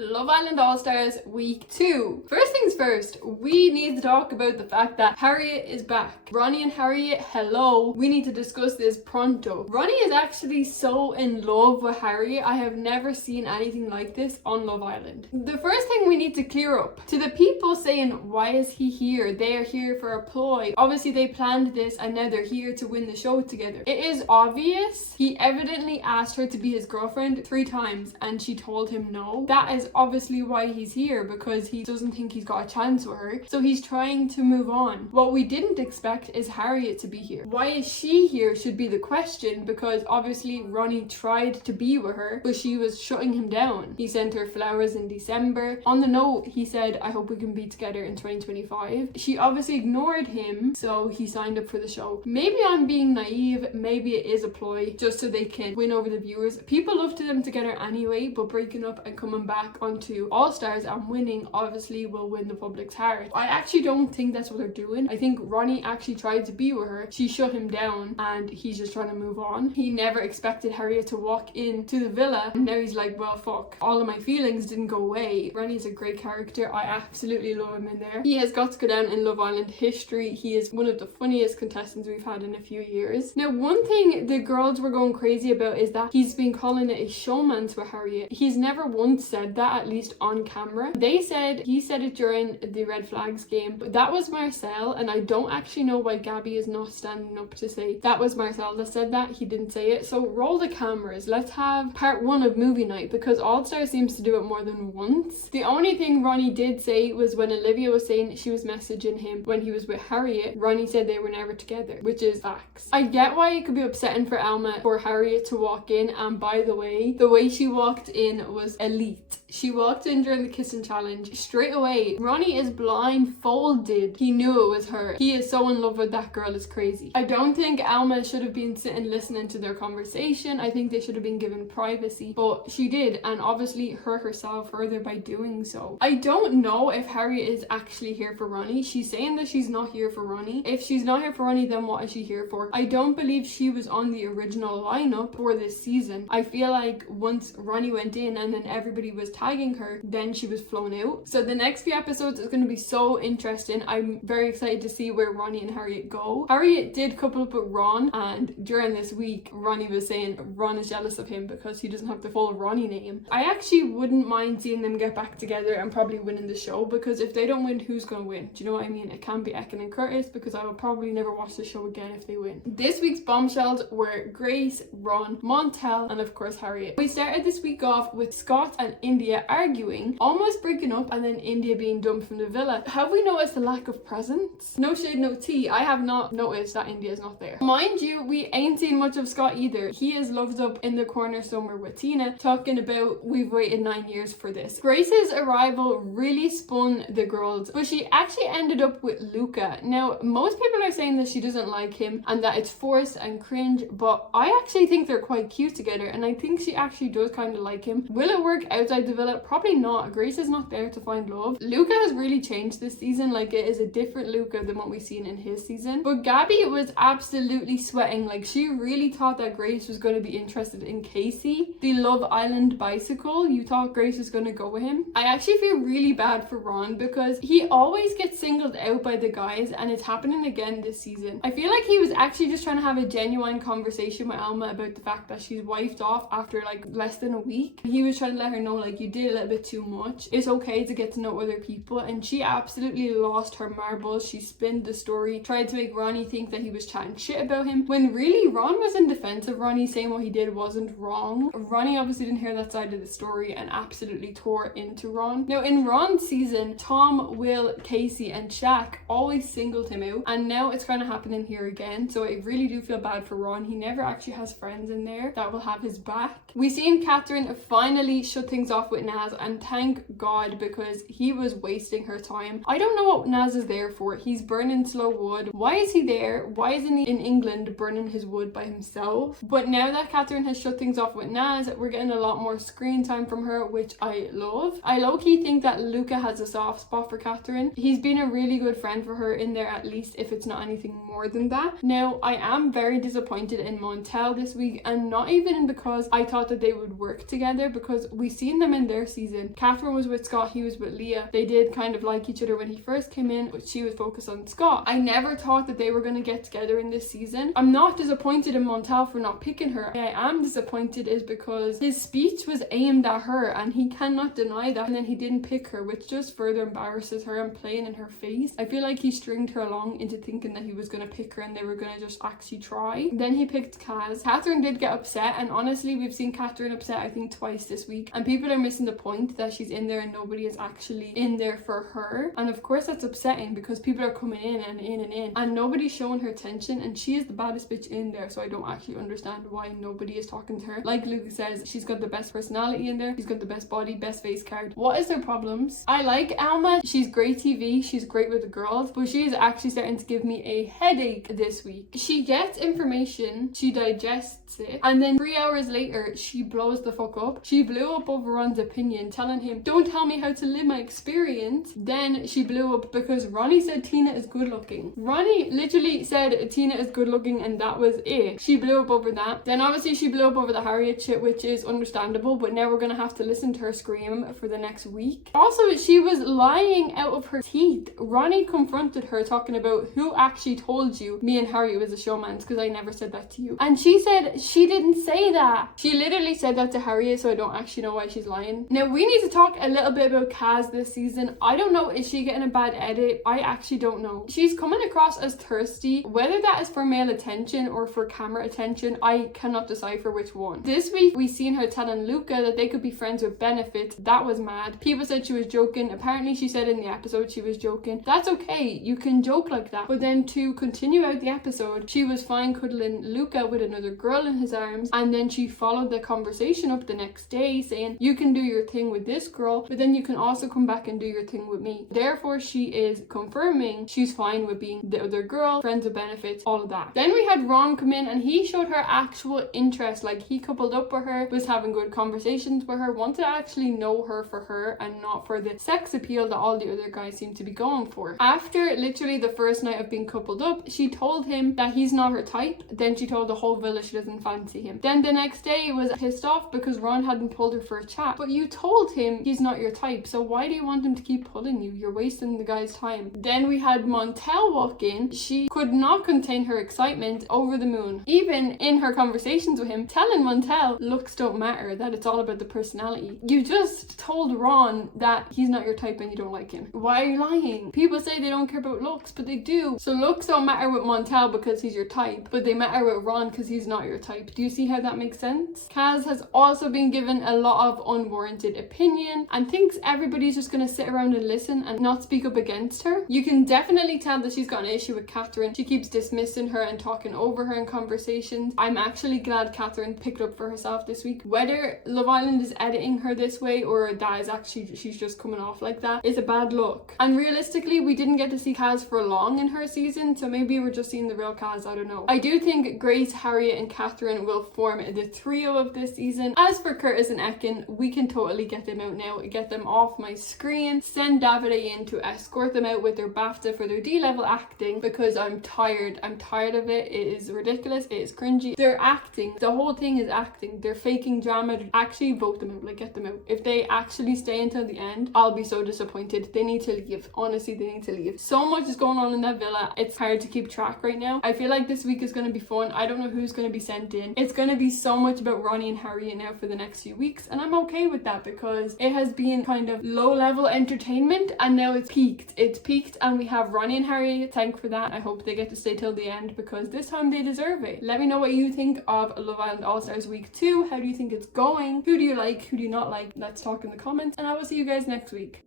Love Island All-Stars week 2. First things first, we need to talk about the fact that Harriet is back. Ronnie and Harriet, hello. We need to discuss this pronto. Ronnie is actually so in love with Harriet. I have never seen anything like this on Love Island. The first thing we need to clear up, to the people saying, why is he here? They are here for a ploy. Obviously they planned this and now they're here to win the show together. It is obvious. He evidently asked her to be his girlfriend 3 times and she told him no. That is obviously why he's here, because he doesn't think he's got a chance with her, so he's trying to move on. What we didn't expect is Harriet to be here. Why is she here should be the question, because obviously Ronnie tried to be with her but she was shutting him down. He sent her flowers in December. On the note he said, I hope we can be together in 2025. She obviously ignored him, so he signed up for the show. Maybe I'm being naive, maybe it is a ploy just so they can win over the viewers. People love them together anyway, but breaking up and coming back onto All Stars and winning obviously will win the public's heart. I actually don't think that's what they're doing. I think Ronnie actually tried to be with her, she shut him down, and he's just trying to move on. He never expected Harriet to walk into the villa, and now he's like, well fuck, all of my feelings didn't go away. Ronnie's a great character. I absolutely love him in there. He has got to go down in Love Island history. He is one of the funniest contestants we've had in a few years. Now, one thing the girls were going crazy about is that he's been calling it a showmance with Harriet. He's never once said that, at least on camera. They said he said it during the Red Flags game, but that was Marcel, and I don't actually know why Gabby is not standing up to say that was Marcel that said that. He didn't say it. So roll the cameras. Let's have part 1 of movie night, because All Star seems to do it more than once. The only thing Ronnie did say was when Olivia was saying she was messaging him when he was with Harriet, Ronnie said they were never together, which is facts. I get why it could be upsetting for Alma for Harriet to walk in, and by the way she walked in was elite. She walked in during the kissing challenge straight away. Ronnie is blindfolded. He knew it was her. He is so in love with that girl, it's crazy. I don't think Alma should have been sitting listening to their conversation. I think they should have been given privacy, but she did, and obviously hurt herself further by doing so. I don't know if Harriet is actually here for Ronnie. She's saying that she's not here for Ronnie. If she's not here for Ronnie, then what is she here for? I don't believe she was on the original lineup for this season. I feel like once Ronnie went in and then everybody was tagging her, then she was flown out. So the next few episodes is going to be so interesting. I'm very excited to see where Ronnie and Harriet go. Harriet did couple up with Ron, and during this week Ronnie was saying Ron is jealous of him because he doesn't have the full Ronnie name. I actually wouldn't mind seeing them get back together and probably winning the show, because if they don't win, who's going to win? Do you know what I mean? It can't be Ekin and Curtis, because I will probably never watch the show again if they win. This week's bombshells were Grace, Ron, Montel, and of course Harriet. We started this week off with Scott and India arguing, almost breaking up, and then India being dumped from the villa. Have we noticed the lack of presence? No shade, no tea. I have not noticed that India is not there. Mind you, we ain't seen much of Scott either. He is loved up in the corner somewhere with Tina, talking about we've waited 9 years for this. Grace's arrival really spun the girls, but she actually ended up with Luca. Now, most people are saying that she doesn't like him and that it's forced and cringe, but I actually think they're quite cute together, and I think she actually does kind of like him. Will it work outside the villa? Probably not. Grace is not there to find love. Luca has really changed this season. Like, it is a different Luca than what we've seen in his season. But Gabby was absolutely sweating. Like, she really thought that Grace was going to be interested in Casey, the Love Island bicycle. You thought Grace was going to go with him. I actually feel really bad for Ron, because he always gets singled out by the guys, and it's happening again this season. I feel like he was actually just trying to have a genuine conversation with Alma about the fact that she's wifed off after like less than a week. He was trying to let her know, like, you did a little bit too much. It's okay to get to know other people, and she absolutely lost her marbles. She spinned the story, tried to make Ronnie think that he was chatting shit about him, when really Ron was in defense of Ronnie, saying what he did wasn't wrong. Ronnie obviously didn't hear that side of the story and absolutely tore into Ron. Now, in Ron's season, Tom, Will, Casey, and Shaq always singled him out, and now it's kind of happening here again. So I really do feel bad for Ron. He never actually has friends in there that will have his back. We seen Catherine finally shut things off with Naz, and thank God, because he was wasting her time. I don't know what Naz is there for. He's burning slow wood. Why is he there? Why isn't he in England burning his wood by himself? But now that Catherine has shut things off with Naz, we're getting a lot more screen time from her, which I love. I low-key think that Luca has a soft spot for Catherine. He's been a really good friend for her in there, at least, if it's not anything more than that. Now, I am very disappointed in Montel this week, and not even because I thought that they would work together, because we've seen them in their season. Catherine was with Scott, he was with Leah. They did kind of like each other when he first came in, but she was focused on Scott. I never thought that they were going to get together in this season. I'm not disappointed in Montel for not picking her. I am disappointed is because his speech was aimed at her and he cannot deny that, and then he didn't pick her, which just further embarrasses her and playing in her face. I feel like he stringed her along into thinking that he was going to pick her and they were going to just actually try. Then he picked Kaz. Catherine did get upset, and honestly we've seen Catherine upset I think twice this week, and people are missing the point that she's in there and nobody is actually in there for her. And of course that's upsetting because people are coming in and in and in and nobody's showing her attention, and she is the baddest bitch in there, so I don't actually understand why nobody is talking to her. Like Luke says, she's got the best personality in there, she's got the best body, best face card. What is their problems? I like Alma, she's great TV, she's great with the girls, but she is actually starting to give me a headache this week. She gets information, she digests it, and then 3 hours later she blows the fuck up. She blew up over Ron's opinion, telling him, don't tell me how to live my experience. Then she blew up because Ronnie said Tina is good looking. Ronnie literally said Tina is good looking and that was it. She blew up over that. Then obviously she blew up over the Harriet shit, which is understandable, but now we're gonna have to listen to her scream for the next week. Also, she was lying out of her teeth. Ronnie confronted her talking about who actually told you me and Harriet was a showman's, because I never said that to you. And she said she didn't say that. She literally said that to Harriet, so I don't actually know why she's lying. Now we need to talk a little bit about Kaz this season. I don't know, is she getting a bad edit? I actually don't know. She's coming across as thirsty. Whether that is for male attention or for camera attention, I cannot decipher which one. This week we seen her telling Luca that they could be friends with benefits. That was mad. People said she was joking. Apparently she said in the episode she was joking. That's okay, you can joke like that. But then to continue out the episode, she was fine cuddling Luca with another girl in his arms, and then she followed the conversation up the next day saying you can do your thing with this girl, but then you can also come back and do your thing with me. Therefore she is confirming she's fine with being the other girl, friends with benefits, all of that. Then we had Ron come in and he showed her actual interest, like he coupled up with her, was having good conversations with her, wanted to actually know her for her and not for the sex appeal that all the other guys seem to be going for. After literally the first night of being coupled up, she told him that he's not her type. Then she told the whole villa she doesn't fancy him. Then the next day was pissed off because Ron hadn't pulled her for a chat. But you told him he's not your type, so why do you want him to keep pulling you? You're wasting the guy's time. Then we had Montel walk in. She could not contain her excitement, over the moon. Even in her conversations with him, telling Montel looks don't matter, that it's all about the personality. You just told Ron that he's not your type and you don't like him. Why are you lying? People say they don't care about looks, but they do. So looks don't matter with Montel because he's your type, but they matter with Ron because he's not your type. Do you see how that makes sense? Kaz has also been given a lot of unwarranted opinion and thinks everybody's just gonna sit around and listen and not speak up against her. You can definitely tell that she's got an issue with Catherine. She keeps dismissing her and talking over her in conversations. I'm actually glad Catherine picked up for herself this week. Whether Love Island is editing her this way or that is actually she's just coming off like that is a bad look. And realistically, we didn't get to see Kaz for long in her season, so maybe we're just seeing the real Kaz, I don't know. I do think Grace, Harriet and Catherine will form the trio of this season. As for Curtis and Ekin, we can totally get them out now, get them off my screen, send Davide in to escort them out with their BAFTA for their D-level acting, because I'm tired of it. It is ridiculous, it is cringy. They're acting, the whole thing is acting, they're faking drama. Actually vote them out, like get them out. If they actually stay until the end, I'll be so disappointed. They need to leave, honestly they need to leave. So much is going on in that villa, it's hard to keep track right now. I feel like this week is going to be fun. I don't know who's going to be sent in. It's going to be so much about Ronnie and Harriet now for the next few weeks, and I'm okay with that because it has been kind of low level entertainment and now it's peaked. It's peaked and we have Ronnie and Harriet, thank for that. I hope they get to stay till the end because this time they deserve it. Let me know what you think of Love Island All-Stars Week 2. How do you think it's going? Who do you like? Who do you not like? Let's talk in the comments and I will see you guys next week.